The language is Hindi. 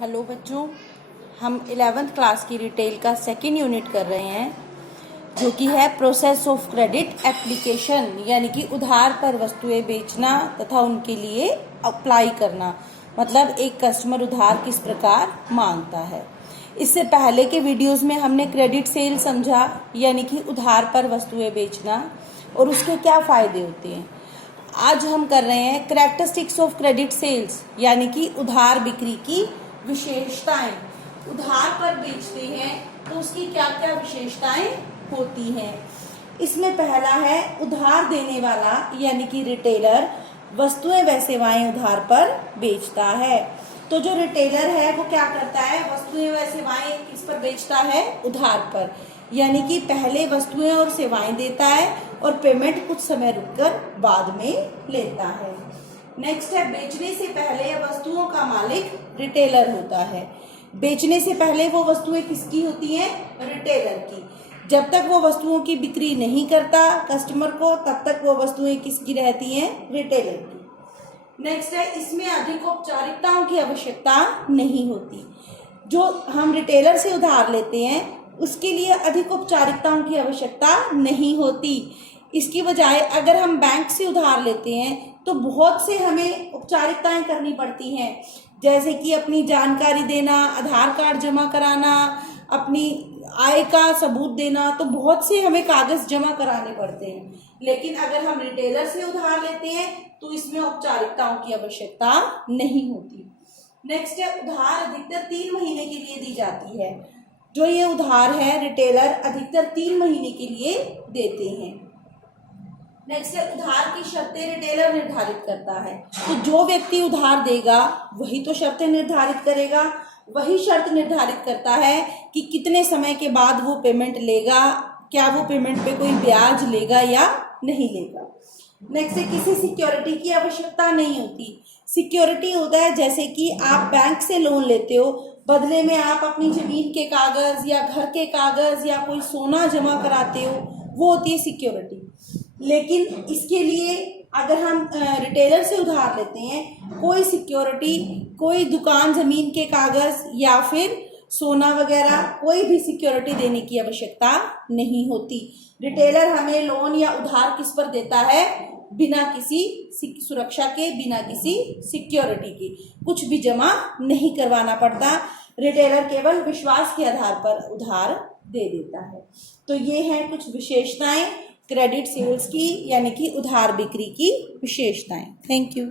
हेलो बच्चों, हम 11th क्लास की रिटेल का सेकेंड यूनिट कर रहे हैं, जो कि है प्रोसेस ऑफ क्रेडिट एप्लीकेशन, यानी कि उधार पर वस्तुएं बेचना तथा उनके लिए अप्लाई करना। मतलब एक कस्टमर उधार किस प्रकार मांगता है। इससे पहले के वीडियोस में हमने क्रेडिट सेल समझा, यानी कि उधार पर वस्तुएं बेचना और उसके क्या फायदे होते हैं। आज हम कर रहे हैं कैरेक्टरिस्टिक्स ऑफ क्रेडिट सेल्स, यानी कि उधार बिक्री की विशेषताएं। उधार पर बेचते हैं तो उसकी क्या क्या विशेषताएं होती हैं। इसमें पहला है उधार देने वाला, यानी कि रिटेलर वस्तुएं व सेवाएं उधार पर बेचता है। तो जो रिटेलर है वो क्या करता है, वस्तुएं व सेवाएं किस पर बेचता है, उधार पर। यानी कि पहले वस्तुएं और सेवाएं देता है और पेमेंट कुछ समय रुककर बाद में लेता है। नेक्स्ट है बेचने से पहले वस्तुओं का मालिक रिटेलर होता है। बेचने से पहले वो वस्तुएं किसकी होती हैं, रिटेलर की। जब तक वो वस्तुओं की बिक्री नहीं करता कस्टमर को, तब तक वो वस्तुएं किसकी रहती हैं, रिटेलर की। नेक्स्ट है इसमें अधिक औपचारिकताओं की आवश्यकता नहीं होती। जो हम रिटेलर से उधार लेते हैं उसके लिए अधिक औपचारिकताओं की आवश्यकता नहीं होती। इसकी बजाय अगर हम बैंक से उधार लेते हैं तो बहुत से हमें औपचारिकताएं करनी पड़ती हैं, जैसे कि अपनी जानकारी देना, आधार कार्ड जमा कराना, अपनी आय का सबूत देना। तो बहुत से हमें कागज जमा कराने पड़ते हैं। लेकिन अगर हम रिटेलर से उधार लेते हैं तो इसमें औपचारिकताओं की आवश्यकता नहीं होती। नेक्स्ट है उधार अधिकतर 3 महीने के लिए दी जाती है। जो ये उधार है रिटेलर अधिकतर 3 महीने के लिए देते हैं। नेक्स्ट है उधार की शर्तें रिटेलर निर्धारित करता है। तो जो व्यक्ति उधार देगा वही तो शर्तें निर्धारित करेगा। वही शर्त निर्धारित करता है कि कितने समय के बाद वो पेमेंट लेगा, क्या वो पेमेंट पे कोई ब्याज लेगा या नहीं लेगा। नेक्स्ट है किसी सिक्योरिटी की आवश्यकता नहीं होती। सिक्योरिटी होता है जैसे कि आप बैंक से लोन लेते हो, बदले में आप अपनी जमीन के कागज या घर के कागज या कोई सोना जमा कराते हो, वो होती है सिक्योरिटी। लेकिन इसके लिए अगर हम रिटेलर से उधार लेते हैं, कोई सिक्योरिटी, कोई दुकान, जमीन के कागज या फिर सोना वगैरह कोई भी सिक्योरिटी देने की आवश्यकता नहीं होती। रिटेलर हमें लोन या उधार किस पर देता है, बिना किसी सुरक्षा के, बिना किसी सिक्योरिटी के, कुछ भी जमा नहीं करवाना पड़ता। रिटेलर केवल विश्वास के आधार पर उधार दे देता है। तो ये हैं कुछ विशेषताएं क्रेडिट सेल्स की, यानी कि उधार बिक्री की विशेषताएं। Thank you.